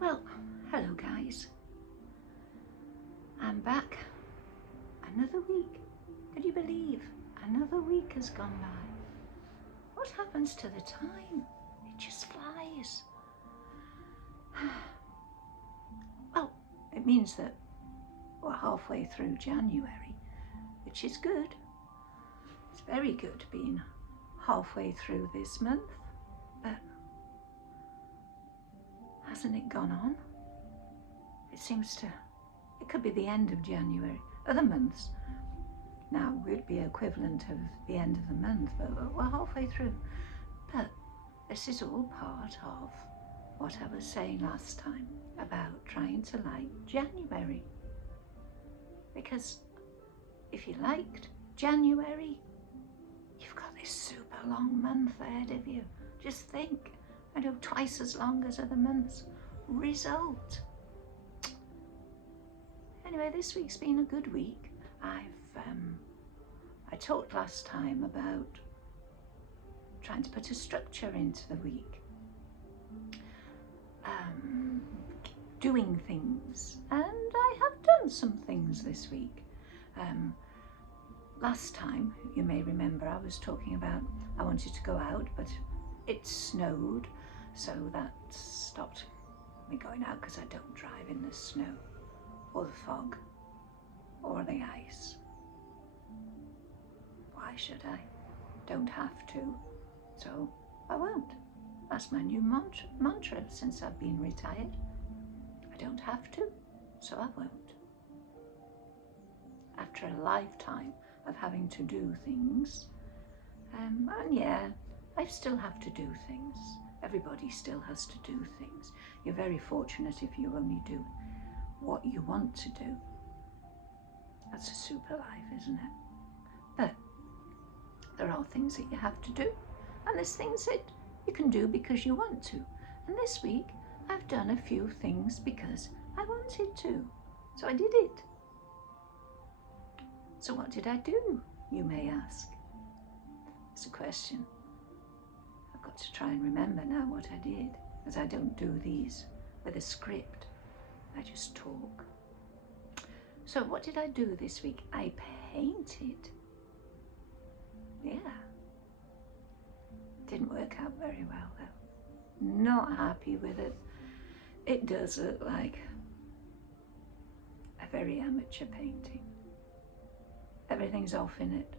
Well, hello guys. I'm back. Another week. Can you believe another week has gone by? What happens to the time? It just flies. Well, it means that we're halfway through January, which is good. It's very good being halfway through this month, but hasn't it gone on? It could be the end of January. Other months now would be equivalent of the end of the month, but we're halfway through. But this is all part of what I was saying last time about trying to like January. Because if you liked January, you've got this super long month ahead of you. Just think, twice as long as other months. Result. Anyway, this week's been a good week. I talked last time about trying to put a structure into the week, doing things, and I have done some things this week. Last time, you may remember, I was talking about I wanted to go out, but it snowed, so that stopped me going out because I don't drive in the snow or the fog or the ice. Why should I? Don't have to, so I won't. That's my new mantra since I've been retired. I don't have to, so I won't. After a lifetime of having to do things, and yeah, I still have to do things. Everybody still has to do things. You're very fortunate if you only do what you want to do. That's a super life, isn't it? But there are things that you have to do, and there's things that you can do because you want to. And this week, I've done a few things because I wanted to. So I did it. So what did I do, you may ask? It's a question. I've got to try and remember now what I did, as I don't do these with a script. I just talk. So what did I do this week? I painted. Yeah. Didn't work out very well though. Not happy with it. It does look like a very amateur painting. Everything's off in it.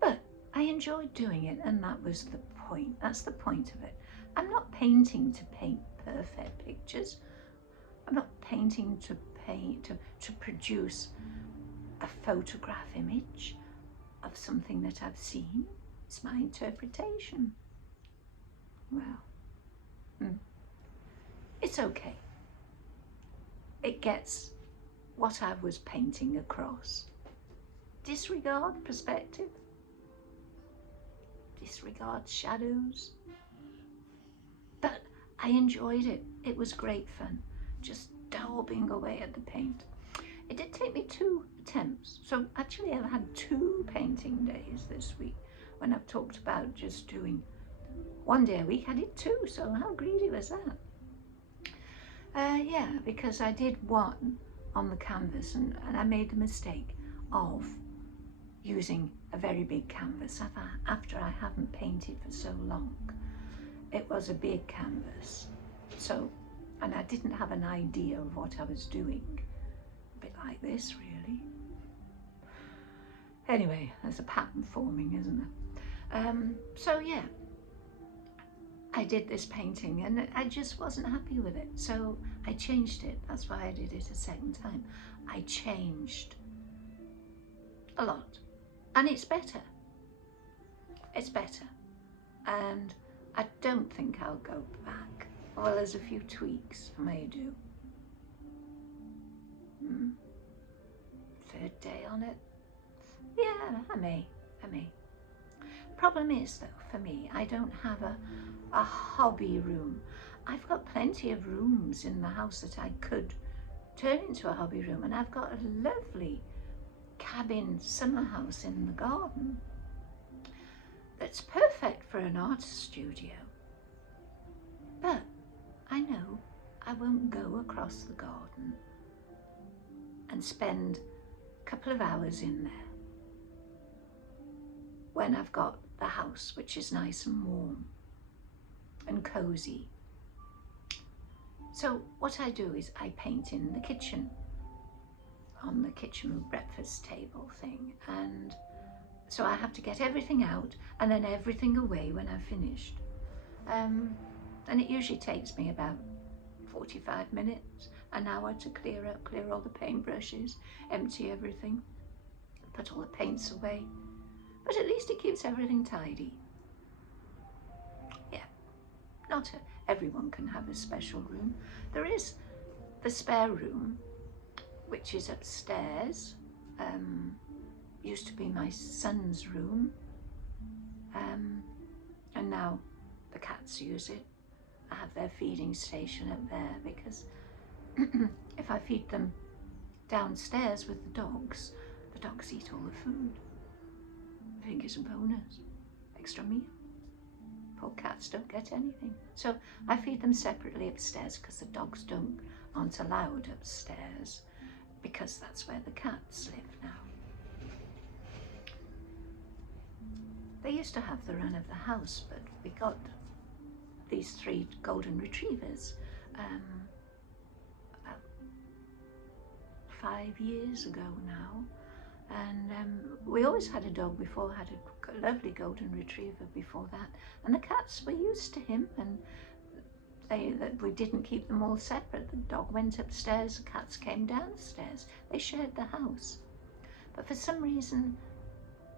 But I enjoyed doing it, and that was the point. That's the point of it. I'm not painting to paint perfect pictures. I'm not painting to produce a photograph image of something that I've seen. It's my interpretation. Well, it's okay. It gets what I was painting across. Disregard perspective. Disregard shadows. But I enjoyed it. It was great fun. Just daubing away at the paint. It did take me 2 attempts. So actually I've had 2 painting days this week. When I've talked about just doing 1 day a week, I did 2. So how greedy was that? Yeah, because I did 1 on the canvas and I made the mistake of using a very big canvas after I haven't painted for so long. It was a big canvas. So, and I didn't have an idea of what I was doing. A bit like this, really. Anyway, there's a pattern forming, isn't there? So yeah, I did this painting and I just wasn't happy with it. So I changed it. That's why I did it a second time. I changed a lot. And it's better. It's better. And I don't think I'll go back. Well, there's a few tweaks I may do. 3rd day on it. Yeah, I may. Problem is though, for me, I don't have a hobby room. I've got plenty of rooms in the house that I could turn into a hobby room, and I've got a lovely cabin summer house in the garden that's perfect for an art studio. But I know won't go across the garden and spend a couple of hours in there when I've got the house which is nice and warm and cosy. So what I do is I paint in the kitchen, on the kitchen breakfast table thing, and so I have to get everything out and then everything away when I've finished. And it usually takes me about 45 minutes, an hour to clear all the paintbrushes, empty everything, put all the paints away. But at least it keeps everything tidy. Yeah, not everyone can have a special room. There is the spare room, which is upstairs. Used to be my son's room, and now the cats use it. I have their feeding station up there because if I feed them downstairs with the dogs eat all the food. I think it's a bonus, extra meal. Poor cats don't get anything. So I feed them separately upstairs because the dogs aren't allowed upstairs, because that's where the cats live now. They used to have the run of the house, but we got these 3 golden retrievers about 5 years ago now. And we always had a dog before, had a lovely golden retriever before that. And the cats were used to him, and we didn't keep them all separate. The dog went upstairs, the cats came downstairs. They shared the house. But for some reason,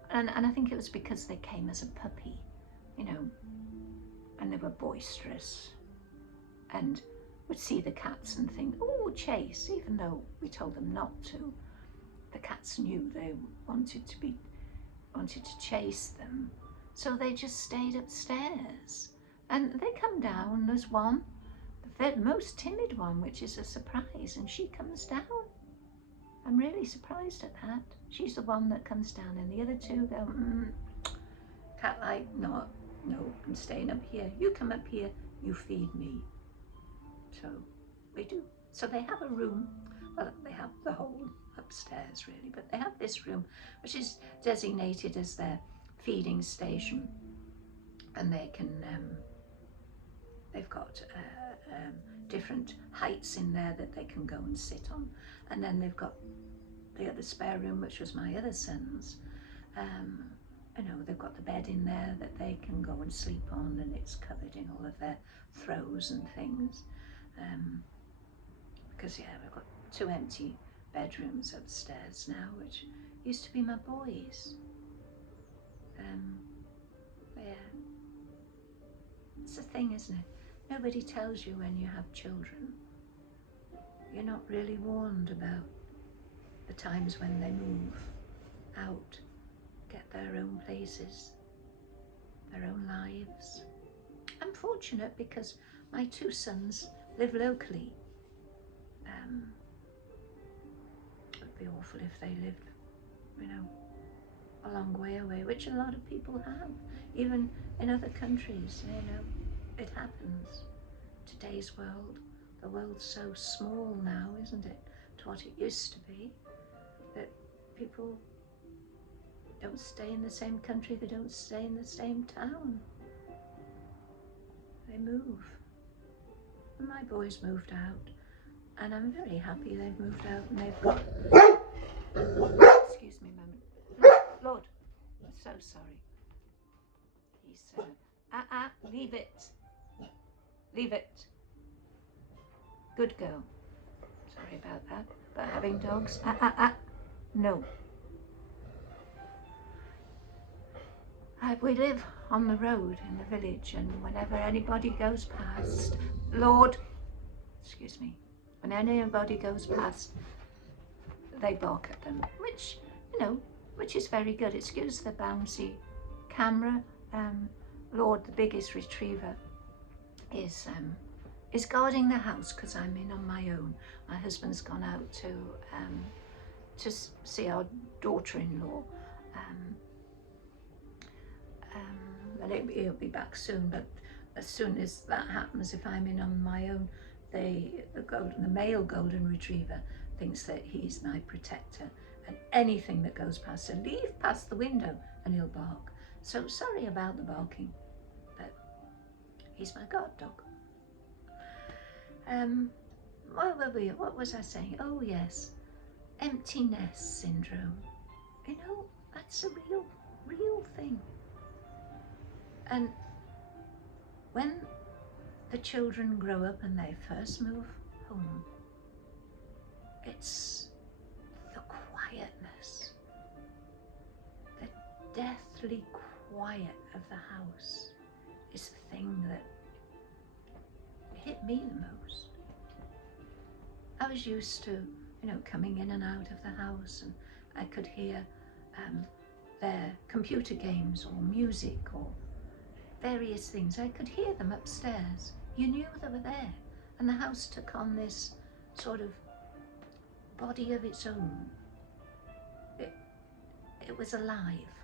and I think it was because they came as a puppy, you know, and they were boisterous and would see the cats and think, oh, chase, even though we told them not to. The cats knew they wanted to chase them, so they just stayed upstairs. And they come down. There's one, the most timid one, which is a surprise, and she comes down. I'm really surprised at that. She's the one that comes down, and the other 2 go, cat like, no, I'm staying up here. You come up here, you feed me. So they do. So they have a room. Well, they have the whole upstairs really, but they have this room which is designated as their feeding station, and they can they've got different heights in there that they can go and sit on, and then they've got the other spare room, which was my other son's. You know, they've got the bed in there that they can go and sleep on, and it's covered in all of their throws and things, because yeah, we've got 2 empty bedrooms upstairs now, which used to be my boys. Yeah, it's a thing, isn't it? Nobody tells you when you have children. You're not really warned about the times when they move out, get their own places, their own lives. I'm fortunate because my 2 sons live locally. It would be awful if they lived, you know, a long way away, which a lot of people have, even in other countries, you know, it happens. Today's world, the world's so small now, isn't it, to what it used to be, that people don't stay in the same country, they don't stay in the same town. They move. And my boys moved out, and I'm very happy they've moved out, and they've got... Excuse me a moment. Lord, I'm so sorry. He's... leave it. Leave it. Good girl. Sorry about that. But having dogs... No. We live on the road in the village, and whenever anybody goes past... Lord! Excuse me. When anybody goes past, they bark at them, which, you know, which is very good. Excuse the bouncy camera. Lord, the biggest retriever, is guarding the house because I'm in on my own. My husband's gone out to see our daughter-in-law, and he'll be back soon. But as soon as that happens, if I'm in on my own, the male golden retriever thinks that he's my protector, and anything that goes past, a leaf past the window, and he'll bark. So sorry about the barking, but he's my guard dog. What was I saying? Oh yes, empty nest syndrome. You know, that's a real thing. And when the children grow up and they first move home, it's the quietness, the deathly quiet of the house is the thing that hit me the most. I was used to, coming in and out of the house, and I could hear their computer games or music or various things. I could hear them upstairs. You knew they were there, and the house took on this sort of body of its own. It was alive.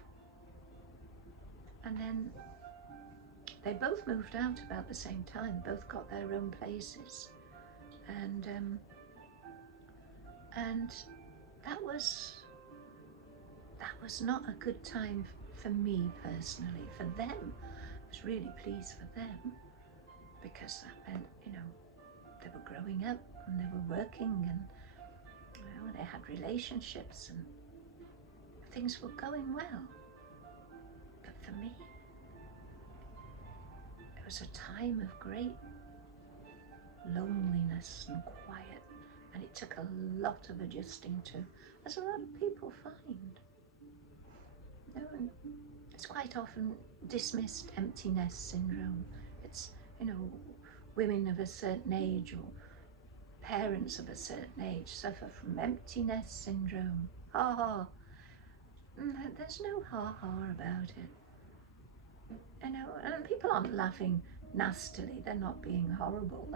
And then they both moved out about the same time, both got their own places, and that was not a good time for me personally. For them, I was really pleased for them, because that meant, they were growing up and they were working, and they had relationships and things were going well. But for me, it was a time of great loneliness and quiet, and it took a lot of adjusting to, as a lot of people find. And it's quite often dismissed, empty nest syndrome. It's, women of a certain age or parents of a certain age suffer from empty nest syndrome. Ha ha. There's no ha ha about it. And people aren't laughing nastily. They're not being horrible.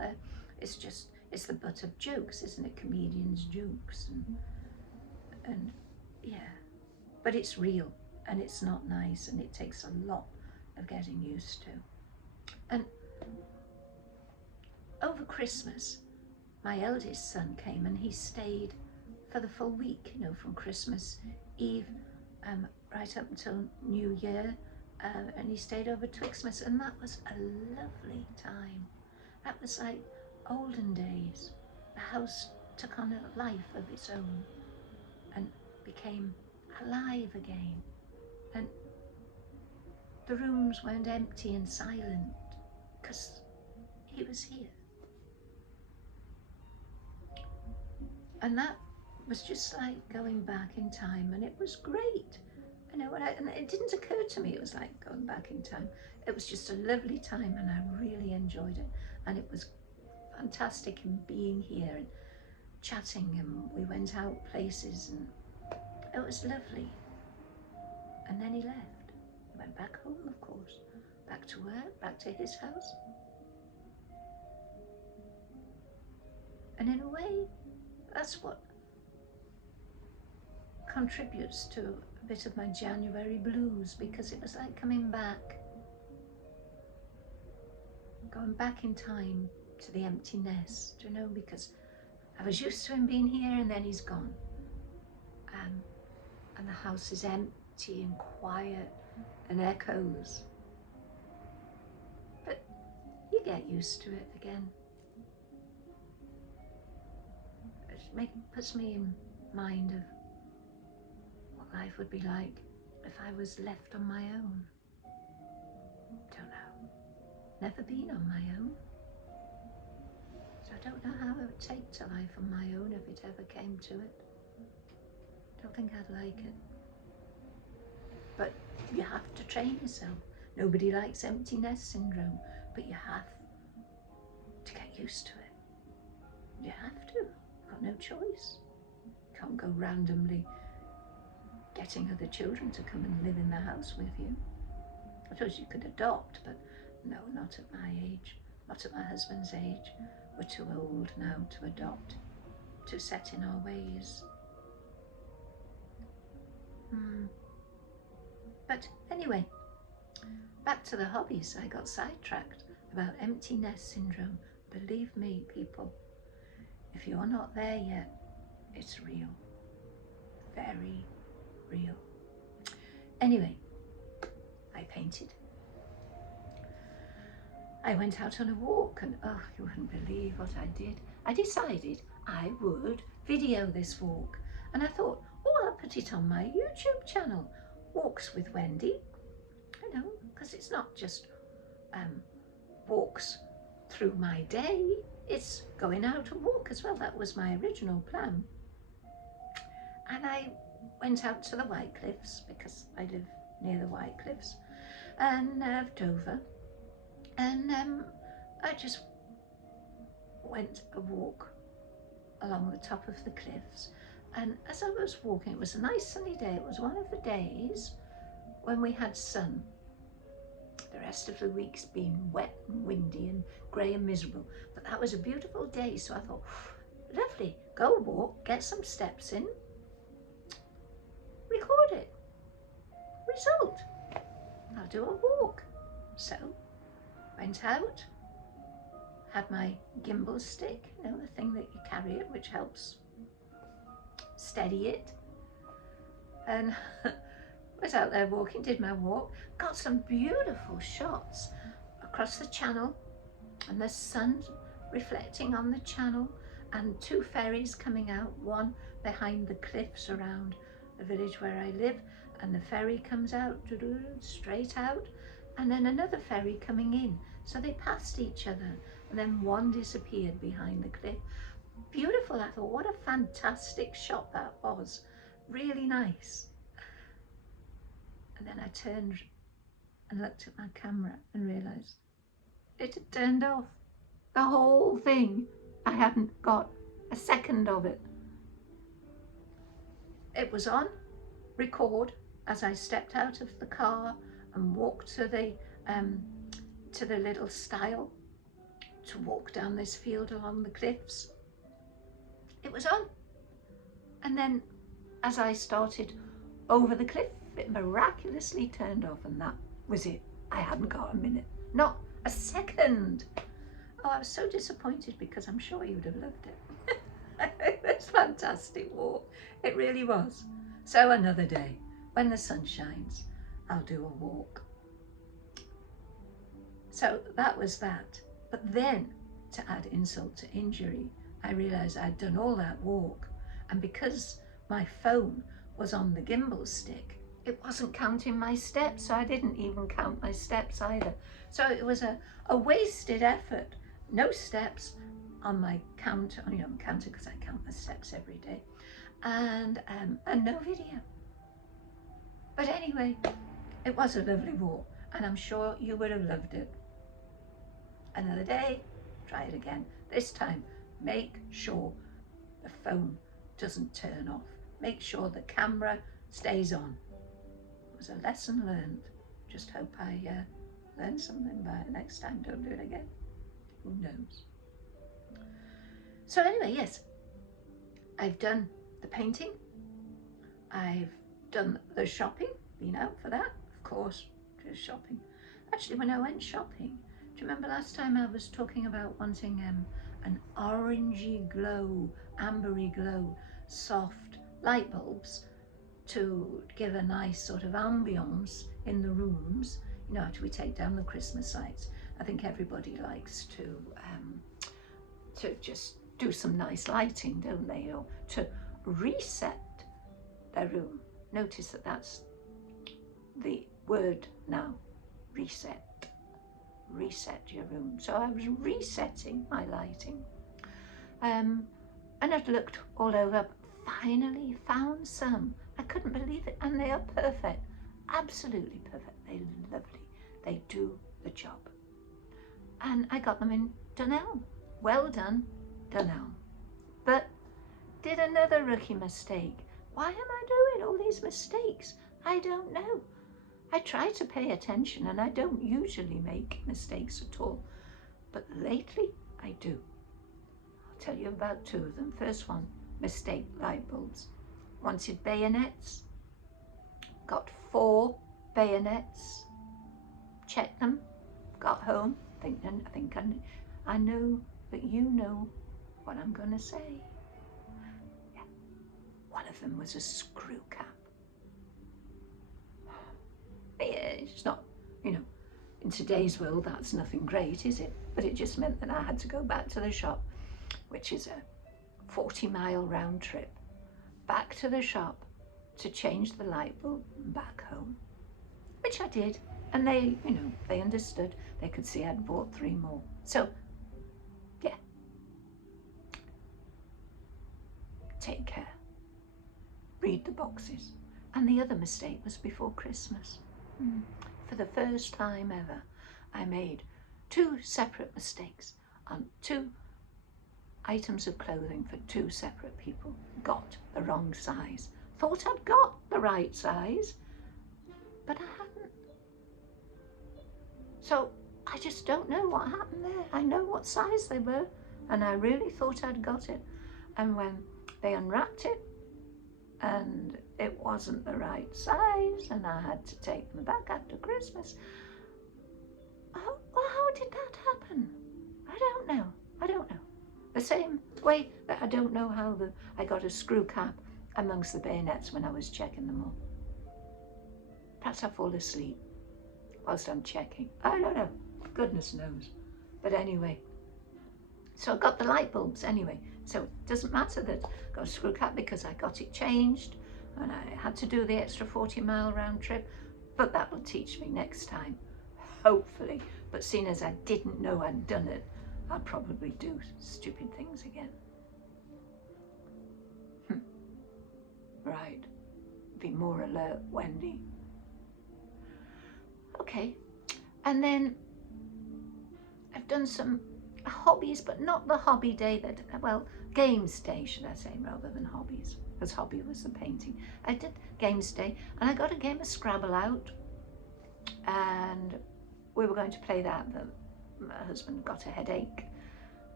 It's the butt of jokes, isn't it? Comedians' jokes and yeah. But it's real, and it's not nice, and it takes a lot of getting used to. And over Christmas, my eldest son came, and he stayed for the full week, from Christmas Eve right up until New Year, and he stayed over Twixmas, and that was a lovely time. That was like olden days. The house took on a life of its own and became alive again, and the rooms weren't empty and silent because he was here. And that was just like going back in time, and it was great. And it didn't occur to me it was like going back in time. It was just a lovely time, and I really enjoyed it. And it was fantastic in being here and chatting, and we went out places, and it was lovely. And then he left. He went back home, of course, back to work, back to his house. And in a way, that's what contributes to a bit of my January blues, because it was like coming back, going back in time to the empty nest, because I was used to him being here, and then he's gone. And the house is empty and quiet and echoes. But you get used to it again. It puts me in mind of what life would be like if I was left on my own. Don't know. Never been on my own. So I don't know how I would take to life on my own if it ever came to it. Don't think I'd like it. But you have to train yourself. Nobody likes empty nest syndrome, but you have to get used to it. You have to. You've got no choice. You can't go randomly getting other children to come and live in the house with you. I suppose you could adopt, but no, not at my age, not at my husband's age. We're too old now to adopt, too set in our ways. But anyway, back to the hobbies. I got sidetracked about empty nest syndrome. believe me, people, if you're not there yet, it's real. Very real. Anyway, I painted. I went out on a walk and oh, you wouldn't believe what I did. I decided I would video this walk and I thought, oh, I'll put it on my YouTube channel, Walks with Wendy, you know, because it's not just walks through my day, it's going out to walk as well. That was my original plan. And I went out to the White Cliffs because I live near the White Cliffs and Dover, and I just went a walk along the top of the cliffs. And as I was walking, it was a nice sunny day. It was one of the days when we had sun. The rest of the week's been wet and windy and grey and miserable, but that was a beautiful day. So I thought, lovely, go walk, get some steps in, record it. Result, I'll do a walk. So went out, had my gimbal stick, you know, the thing that you carry it, which helps steady it, and was out there walking, did my walk, got some beautiful shots across the channel and the sun reflecting on the channel and two ferries coming out, one behind the cliffs around the village where I live, and the ferry comes out straight out, and then another ferry coming in. So they passed each other and then one disappeared behind the cliff. Beautiful. I thought, what a fantastic shot that was. Really nice. And then I turned and looked at my camera and realised it had turned off. The whole thing. I hadn't got a second of it. It was on record as I stepped out of the car and walked to the little stile to walk down this field along the cliffs. It was on. And then as I started over the cliff, it miraculously turned off, and that was it. I hadn't got a minute, not a second. Oh, I was so disappointed because I'm sure you'd have loved it. It was a fantastic walk. It really was. So another day, when the sun shines, I'll do a walk. So that was that. But then, to add insult to injury, I realised I'd done all that walk, and because my phone was on the gimbal stick, it wasn't counting my steps, so I didn't even count my steps either. So it was a wasted effort. No steps on my counter, counter because I count my steps every day, and no video. But anyway, it was a lovely walk, and I'm sure you would have loved it. Another day, try it again. This time, make sure the phone doesn't turn off. Make sure the camera stays on. It was a lesson learned. Just hope I learned something by it next time. Don't do it again. Who knows? So anyway, yes, I've done the painting. I've done the shopping, been out for that, of course, just shopping. Actually, when I went shopping, do you remember last time I was talking about wanting an orangey glow, ambery glow, soft light bulbs to give a nice sort of ambience in the rooms, you know, after we take down the Christmas lights. I think everybody likes to just do some nice lighting, don't they, or to reset their room. Notice that that's the word now, reset. Reset your room. So I was resetting my lighting, and I'd looked all over, finally found some. I couldn't believe it, and they are perfect, absolutely perfect. They're lovely, they do the job, and I got them in Dunelm. Well done, Dunelm. But did another rookie mistake. Why am I doing all these mistakes? I don't know. I try to pay attention, and I don't usually make mistakes at all, but lately I do. I'll tell you about two of them. First one, mistake light bulbs. Wanted bayonets, got 4 bayonets, checked them, got home, I think I know but you know what I'm going to say. Yeah. One of them was a screw cap. Yeah, it's not, you know, in today's world that's nothing great, is it? But it just meant that I had to go back to the shop, which is a 40-mile round trip, back to the shop to change the light bulb back home, which I did. And they, you know, they understood. They could see I'd bought 3 more. So, yeah. Take care. Read the boxes. And the other mistake was before Christmas. For the first time ever, I made 2 separate mistakes on 2 items of clothing for 2 separate people. Got the wrong size. Thought I'd got the right size, but I hadn't. So I just don't know what happened there. I know what size they were, and I really thought I'd got it. And when they unwrapped it, and it wasn't the right size, and I had to take them back after Christmas. Oh, well, how did that happen? I don't know. The same way that I don't know how I got a screw cap amongst the bayonets when I was checking them all. Perhaps I fall asleep whilst I'm checking. I don't know. Goodness knows. But anyway, so I got the light bulbs anyway. So it doesn't matter that I got a screw cap because I got it changed and I had to do the extra 40-mile round trip. But that will teach me next time, hopefully. But seeing as I didn't know I'd done it, I'll probably do stupid things again. Right. Be more alert, Wendy. Okay. And then I've done some hobbies, but not the hobby day that, well, games day, should I say, rather than hobbies, because hobby was the painting. I did games day, and I got a game of Scrabble out, and we were going to play that, but my husband got a headache.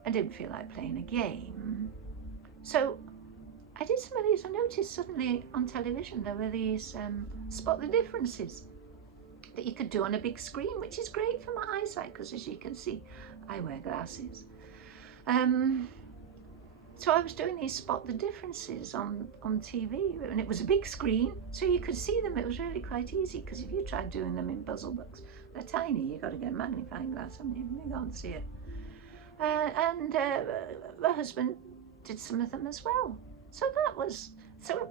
I didn't feel like playing a game. So I did some of these. I noticed suddenly on television there were these spot the differences that you could do on a big screen, which is great for my eyesight, because as you can see, I wear glasses. So I was doing these spot the differences on TV, and it was a big screen, so you could see them. It was really quite easy, because if you tried doing them in puzzle books, they're tiny. You've got to get a magnifying glass, and you can't see it. My husband did some of them as well. So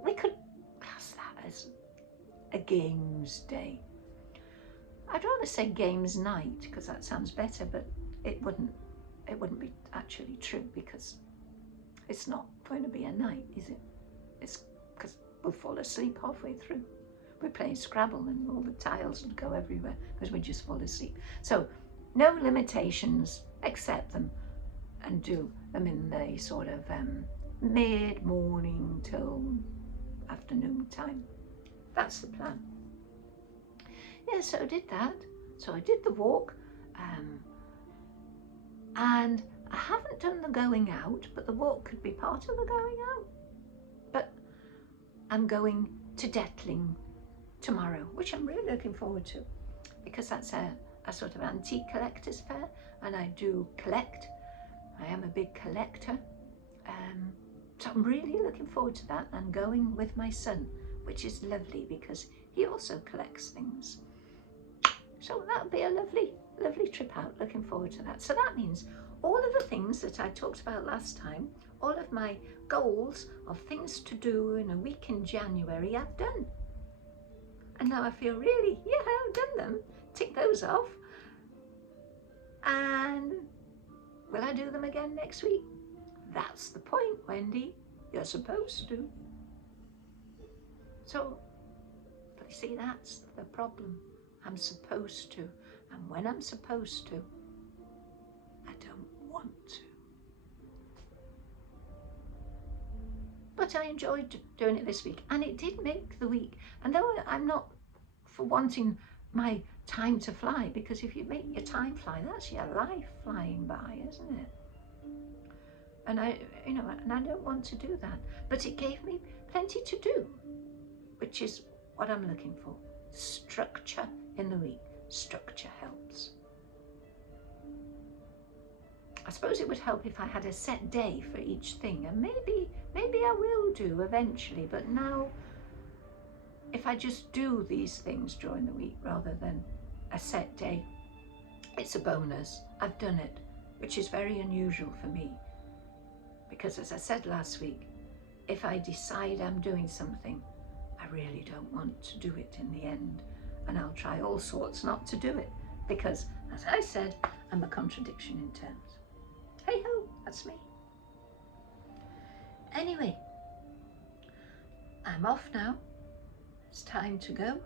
we could class that as a games day. I'd rather say games night, because that sounds better, but it wouldn't be actually true, because it's not going to be a night, is it? It's because we'll fall asleep halfway through. We're playing Scrabble and all the tiles would go everywhere because we just fall asleep. So no limitations, accept them and do them in the sort of mid-morning till afternoon time. That's the plan. Yeah, so I did that. So I did the walk, and I haven't done the going out, but the walk could be part of the going out. But I'm going to Detling tomorrow, which I'm really looking forward to, because that's a sort of antique collector's fair, and I do collect. I am a big collector. So I'm really looking forward to that, and going with my son, which is lovely because he also collects things. So that'll be a lovely, lovely trip out. Looking forward to that. So that means all of the things that I talked about last time, all of my goals of things to do in a week in January, I've done. And now I feel really, yeah, I've done them. Tick those off. And will I do them again next week? That's the point, Wendy. You're supposed to. So, but you see, that's the problem. I'm supposed to. And when I'm supposed to, I don't want to. But I enjoyed doing it this week, and it did make the week. And though I'm not for wanting my time to fly, because if you make your time fly, that's your life flying by, isn't it? And I don't want to do that. But it gave me plenty to do, which is what I'm looking for. Structure in the week. Structure helps. suppose it would help if I had a set day for each thing, and maybe I will do eventually, but now if I just do these things during the week rather than a set day, it's a bonus. I've done it, which is very unusual for me, because as I said last week, if I decide I'm doing something, I really don't want to do it in the end, and I'll try all sorts not to do it, because as I said, I'm a contradiction in terms. Hey ho, that's me. Anyway, I'm off now. It's time to go.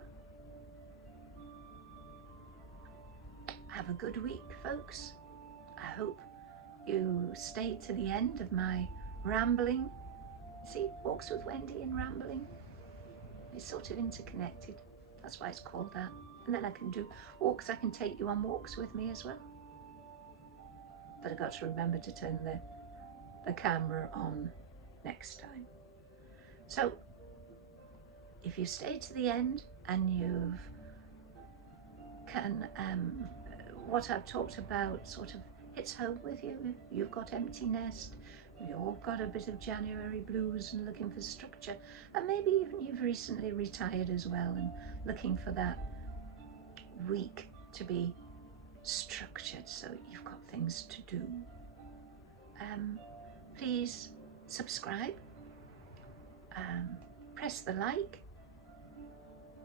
Have a good week, folks. I hope you stay to the end of my rambling. See, Walks with Wendy and rambling. It's sort of interconnected. That's why it's called that. And then I can do walks. I can take you on walks with me as well. But I've got to remember to turn the camera on next time. So if you stay to the end and what I've talked about sort of hits home with you, you've got empty nest, we all got a bit of January blues and looking for structure, and maybe even you've recently retired as well and looking for that week to be structured so you've got things to do. Please subscribe, press the like,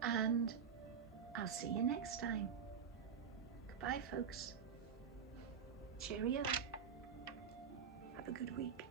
and I'll see you next time. Goodbye, folks. Cheerio. Have a good week.